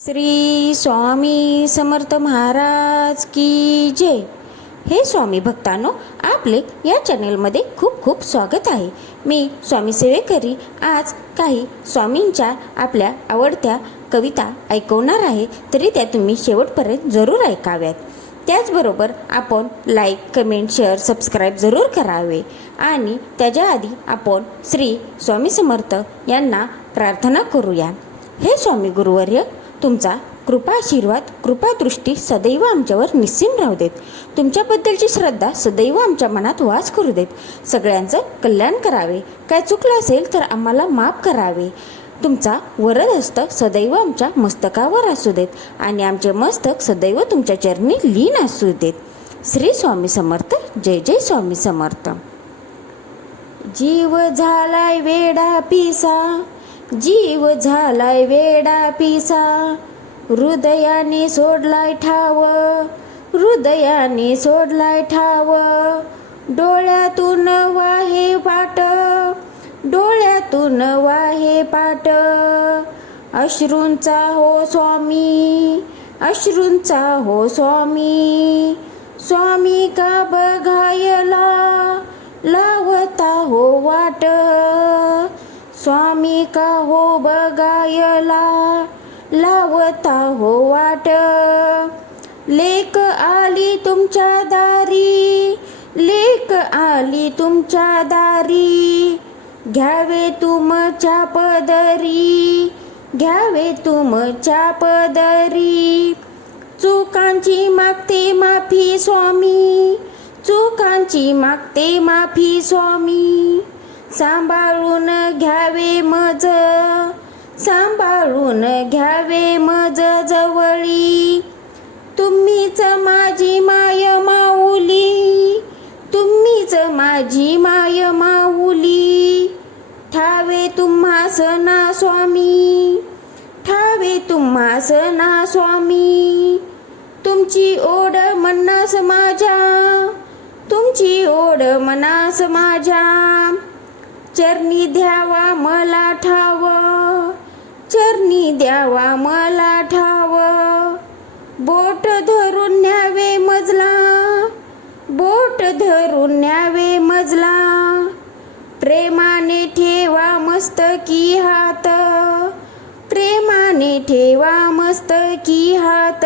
श्री स्वामी समर्थ महाराज की जय। हे स्वामी भक्तांनो, आपले या चॅनलमध्ये खूप खूप स्वागत आहे। मी स्वामी सेवेकरी आज काही स्वामींच्या आपल्या आवडत्या कविता ऐकवणार आहे, तरी त्या तुम्ही शेवटपर्यंत जरूर ऐकाव्यात। त्याचबरोबर आपण लाईक, कमेंट, शेअर, सबस्क्राईब जरूर करावे आणि त्याच्या आधी आपण श्री स्वामी समर्थ यांना प्रार्थना करूया। हे स्वामी गुरुवर्य, तुमचा कृपा आशीर्वाद, कृपा दृष्टी सदैव आमच्यावर निस्सीम राहू देत। तुमच्याबद्दलची श्रद्धा सदैव आमच्या मनात वास करू देत। सगळ्यांचं कल्याण करावे। काय चुकलं असेल तर आम्हाला माफ करावे। तुमचा वरदहस्त सदैव आमच्या मस्तकावर असू देत आणि आमचे मस्तक सदैव तुमच्या चरणी लीन असू देत। श्री स्वामी समर्थ। जय जय स्वामी समर्थ। जीव झालाय वेडा पिसा, जीव झालाय वेडा पिसा, हृदयाने सोडलाय ठाव, हृदयाने सोडलाय ठाव। डोळ्यातून वाहे पाट, डोळ्यातून वाहे पाट। अश्रूंचा हो स्वामी, अश्रूंचा हो स्वामी। स्वामी का बघायला लावता हो वाट, स्वामी का हो बघायला लावता हो वाट। लेक आली तुमच्या दारी, लेक आली तुमच्या दारी। घ्यावे तुमच्या पदरी, घ्यावे तुमच्या पदरी। चुकांची मागते माफी स्वामी, चुकांची मागते माफी स्वामी। सांभाळून घ्यावे मज, सांभाळून घ्यावे मज जवळी। तुम्हीच माझी माय माऊली, तुम्हीच माझी माय माऊली। ठावे तुम्हास ना स्वामी, ठावे तुम्हास ना स्वामी। तुमची ओढ मनास माझ्या, तुमची ओढ मनास माझ्या। चरणी द्यावा मला ठाव, चरणी द्यावा मला ठाव। बोट धरून न्यावे मजला, बोट धरून न्यावे मजला। प्रेमाने ठेवा मस्तकी हात, प्रेमाने ठेवा मस्तकी हात।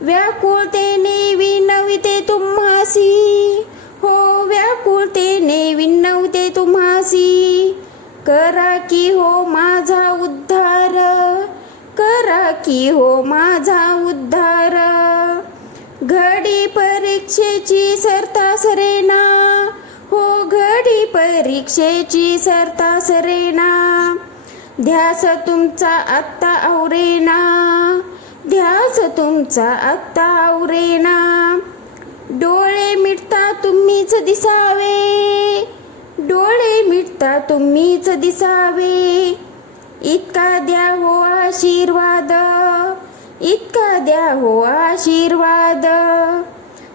व्याकुळतेने विनविते तुम्हासी, हो व्याकुळतेने विनवते तुम्हासी। करा की हो माझा उद्धार, करा की हो माझा उद्धार। घडी परीक्षेची सरता सरेना, हो घडी परीक्षेची सरता सरेना। ध्यास तुमचा आत्ता आवरेना, ध्यास तुमचा आत्ता आवरेना। डोळे मिटता तुम्हीच दिसावे, डोळे मिटता तुम्हीच दिसावे। इतका द्या हो आशीर्वाद, इतका द्या हो आशीर्वाद।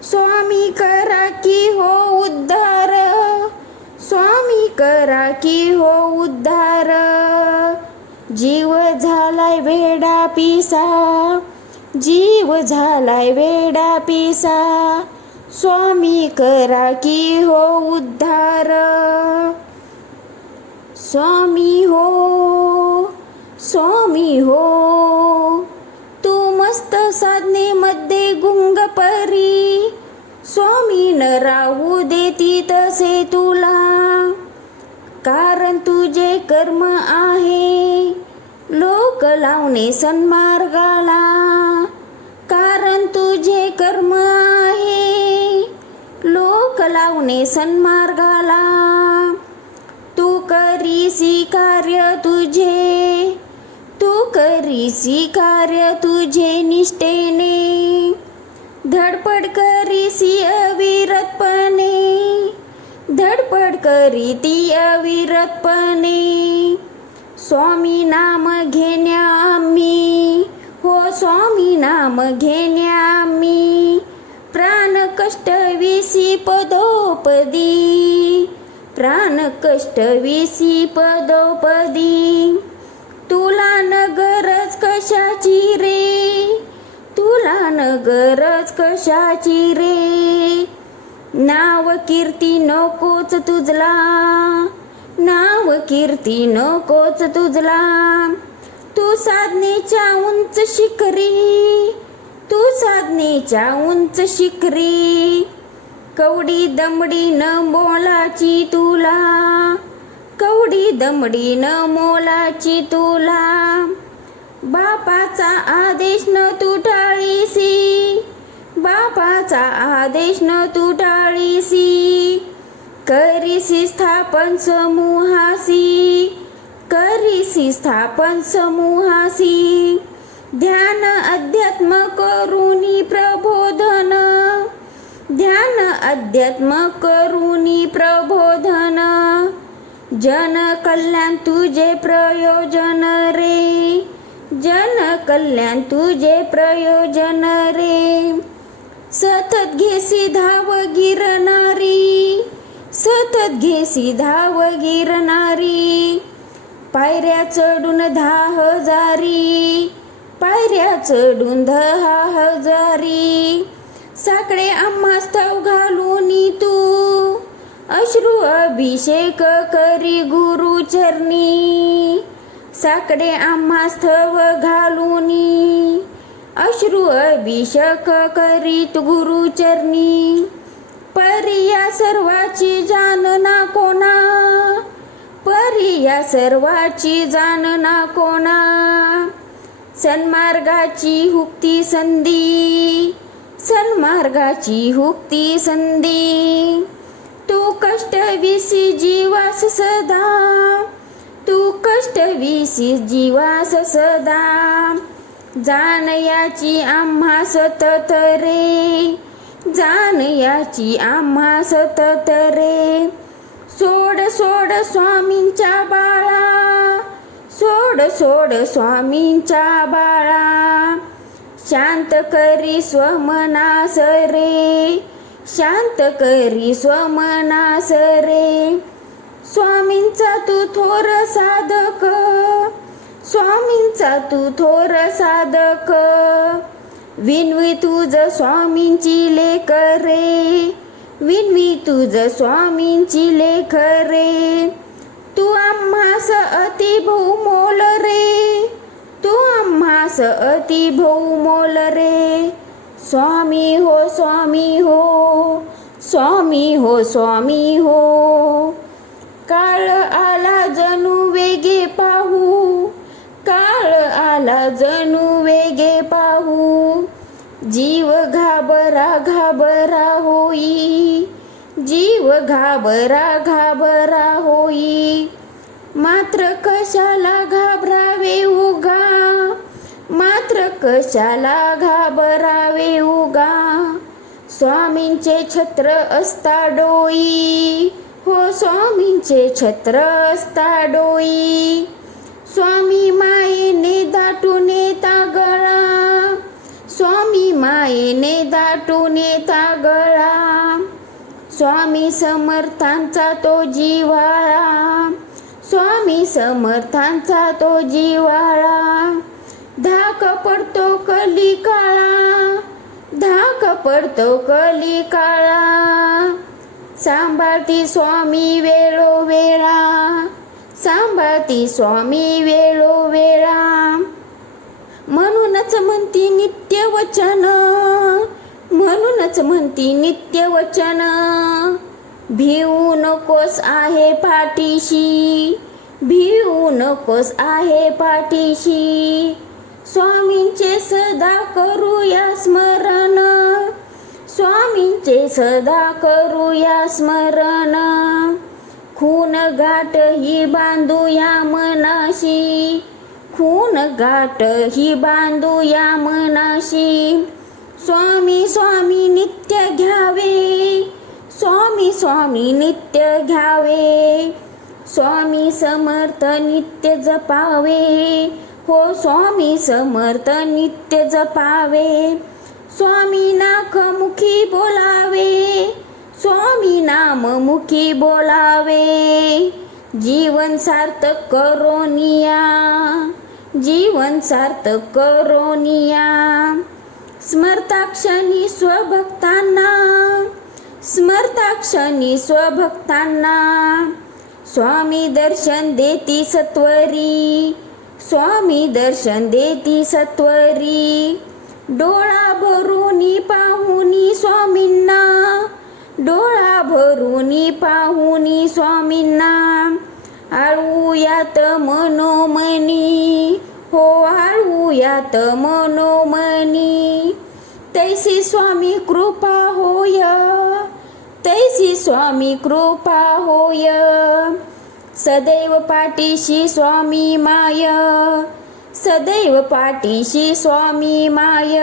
स्वामी करा की हो उद्धार, स्वामी करा की हो उद्धार। जीव झालाय वेडा पिसा, जीव झालाय वेडा पिसा। स्वामी करा की हो उद्धार। स्वामी हो, स्वामी हो। तू मस्त साधनेमध्ये गुंग परी, स्वामी न राहू देती तसे तुला। कारण तुझे कर्म आहे लोक लावणे सन्मार्गाला, कारण तुझे कर्म आहे लोक लावणे सन्मार्गाला। तू करीसी कार्य तुझे, तू करीसी कार्य तुझे निष्ठेने। धडपड करीसी अविरतपणे, धडपड करी ती अविरतपणे। स्वामी नाम घेण्या आम्ही, हो स्वामी नाम घेण्या आम्ही। प्राण कष्ट विसी पदोपदी, प्राण कष्ट विसी पदोपदी। तुला नगर गरज कशाची रे, तुला न गरज कशाची रे. नाव कीर्ती नकोच तुझला, नाव कीर्ती नकोच तुझला. तू साधनेच्या उंच शिखरी, तू साधनेच्या उंच शिखरी. कवडी दमडी न मोलाची तुला, कवडी दमडी न मोलाची तुला. बापाचा आदेश न तू टाळीसी, बापाचा आदेश न तू टाळीसी. करीसी स्थापन समूहासी, करीसी स्थापन समूहासी. ध्यान अध्यात्म करुनी प्रबोधन, ध्यान अध्यात्म करुनी प्रबोधन. जन कल्याण तुझे प्रयोजन रे, जन कल्याण तुझे प्रयोजन रे. सतत घेसी धाव गिरणारी, सतत घेसी धाव गिरणारी. पायऱ्या चढून 10,000, पायऱ्या चढून 10,000. साकडे आम्हास्तव घालूनी तू, अश्रू अभिषेक करी गुरु चरणी. साकडे आम्हास्तव घालूनी, अश्रू अभिषेक करीत गुरु चरणी. परी या सर्वाची जानना कोणा, परी या सर्वाची जानना कोणा. सन्मार्गाची हुक्ती संधी, सन्मार्गाची हुक्ती संधी. तू कष्ट विसी जीवास सदा, तू कष्ट विसी जीवास सदा. जाण याची आम्हा सतत रे, जाण याची आम्हा सतत रे. सोड सोड स्वामींच्या बाळा, सोड सोड स्वामींच्या बाळा. शांत करी स्वमनास रे, शांत करी स्वमनास रे. स्वामींचा तू थोर साधक, स्वामींचा तू थोर साधक. विनवी तुझ स्वामींची लेख रे, विनवी तुझ स्वामींची लेख रे. तू आम्हास अति बहुमोल रे, तू आम्हास अति बहुमोल रे. स्वामी हो, स्वामी हो, स्वामी हो, स्वामी हो. काळ आला जणू वेगे पाहू, काळ आला जणू वेगे पाहू. जीव घाबरा घाबरा होई, जीव घाबरा घाबरा होई. मात्र कशाला घाबरावे उगा, मात्र कशाला घाबरावे उगा. स्वामींचे छत्र असता डोई, हो स्वामींचे छत्र असता डोई. स्वामी मायेने दाटून येता गळा, स्वामी मायेने दाटून येता गळा. स्वामी समर्थांचा तो जिव्हाळा, स्वामी समर्थांचा तो जिव्हाळा. धाक पडतो कली काळा, धाक पडतो कली काळा. सांभाळती स्वामी वेळोवेळा, सांभाळती स्वामी वेळोवेळा. म्हणूनच म्हणती नित्य वचन, म्हणूनच म्हणती नित्य वचन. भिवू नकोस आहे पाठीशी, भिवू नकोस आहे पाठीशी. स्वामींचे सदा करूया स्मरण, स्वामींचे सदा करूया स्मरण. खून गाठ ही बांधूया मनाशी, खून गाठ ही बांधूया मनाशी. स्वामी स्वामी नित्य घ्यावे, स्वामी स्वामी नित्य घ्यावे. स्वामी समर्थ नित्य जपावे, हो स्वामी समर्थ नित्य जपावे. स्वामी नाममुखी बोलावे, स्वामी नाममुखी बोलावे. जीवन सार्थक करोनिया, जीवन सार्थक करोनिया. स्मरताक्षणी स्वभक्तांना, स्मरताक्षणी स्वभक्तांना, स्वामी दर्शन देती सत्वरी, स्वामी दर्शन देती सत्वरी. डोळा भरूनी पाहुनी स्वामींना, डोळा भरूनी पाहुनी स्वामींना. आळूयात मनोमनी, हो आळूयात मनोमनी. तैसी स्वामी कृपा होय, तैसी स्वामी कृपा होय. सदैव पाठीशी स्वामी माय, सदैव पाठीशी स्वामी माय.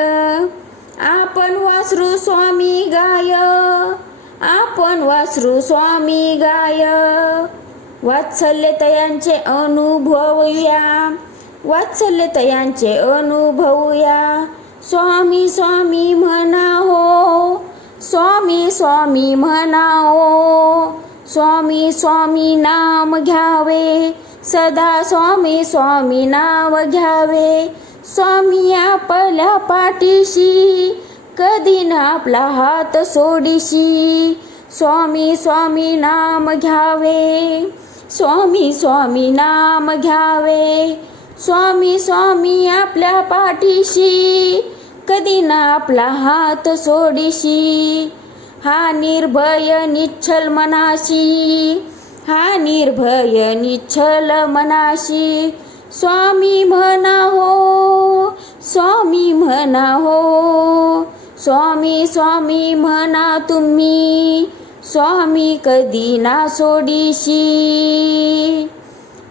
आपण वासरू स्वामी गाय, आपण वासरू स्वामी गाय. वात्सल्यतयांचे अनुभवूया, वात्सल्यतयांचे अनुभवूया. स्वामी स्वामी म्हणा हो, स्वामी स्वामी म्हणा हो. स्वामी स्वामी नाम घ्यावे, सदा स्वामी स्वामी नाव घ्यावे. स्वामी आपल्या पाठीशी, कधी ना आपला हात सोडीशी. स्वामी स्वामी नाम घ्यावे, स्वामी स्वामी नाम घ्यावे. स्वामी स्वामी आपल्या पाठीशी, कधी ना आपला हात सोडीशी. हा निर्भय निश्चल मनाशी, हा निर्भय निश्चल मनाशी. स्वामी म्हणा हो, स्वामी म्हणा हो. स्वामी स्वामी म्हणा तुम्ही, स्वामी कधी ना सोडीशी.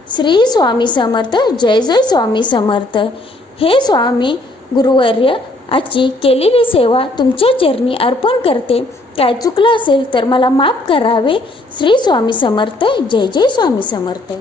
श्री स्वामी समर्थ. जय जय स्वामी समर्थ. हे स्वामी गुरुवर्य, आजची केलेली सेवा तुमच्या चरणी अर्पण करते. काय चुकलं असेल तर मला माफ करावे. श्री स्वामी समर्थ. जय जय स्वामी समर्थ.